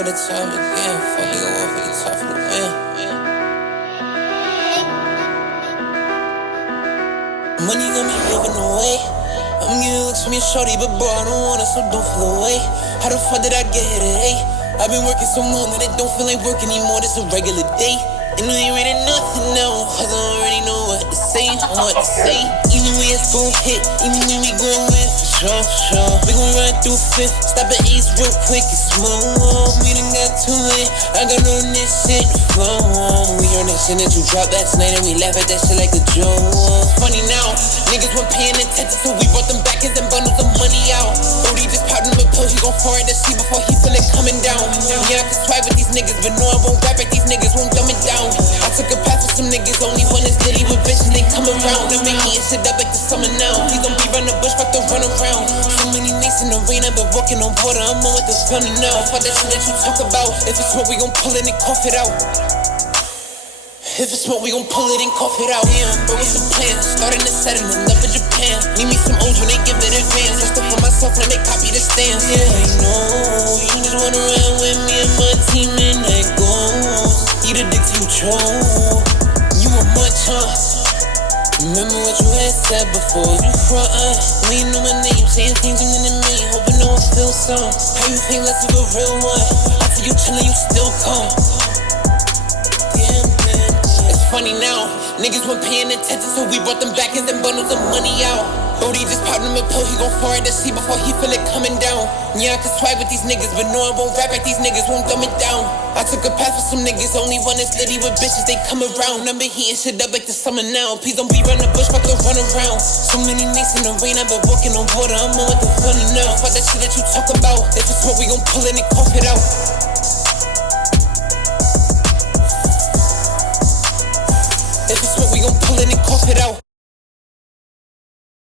over the top again. Fuck nigga, off at the top for the win. Money got me giving away. I'm getting looks from your shorty, but bro, I don't want it, so don't feel away. How the fuck did I get here today? I've been working so long that it don't feel like work anymore. This a regular day. And we ain't ready nothing now, cause I already know what to say, Even when it's gon' hit, even when we gon' win, for sure. We gon' run through fifth, stop at East real quick and smooth. We done got too late, I got on this shit to flow on. We heard that shit that you dropped last night and we laugh at that shit like a joke. Funny now, niggas weren't paying attention, so we brought them back and then bundles of money out. Brody just popped him a pill, he gon' pour it to see before he feel it coming down. Yeah, I can swipe with these niggas, but no, I won't rap at these niggas, won't dumb it down. I took a pass with some niggas, only one is litty with bitches, they come around. I'm eating shit up like the summer now. Please don't be run the bush, fuck the run around. So many nights in the rain, I've been walking on water, I'm on with the sun now. Fuck that shit that you talk about. If it's smoke, we gon' pull it and cough it out. If it's smoke, we gon' pull it and cough it out. Yeah, but what's the plan? Starting to settle up in Japan. Need me some O's when they give it advance. I stuff for myself when they copy the stance. Yeah, I know you just wanna run with me and my team and that goes. Eat a dick till you choke. You a much, huh? Remember what you had said before you front when you know my name, saying things I'm in the main, hoping no one feels some. How you think less of a real one? After you chillin', you still come. Damn. It's funny now, niggas weren't paying attention, so we brought them back and then bundled the money out. Brody just popped him a pill, he gon' pour it to see before he feel it coming down. Yeah, I can swipe with these niggas, but no, I won't rap like these niggas, won't dumb it down. I took a pass with some niggas, only one is litty with bitches, they come around. I've been heating shit up like the summer now. Please don't be run the bush, fuck the run around. So many nights in the rain, I've been walking on water, I'm on with the fun now. Fuck that shit that you talk about. If it's smoke, we gon' pull it and cough it out. If it's smoke, we gon' pull it and cough it out.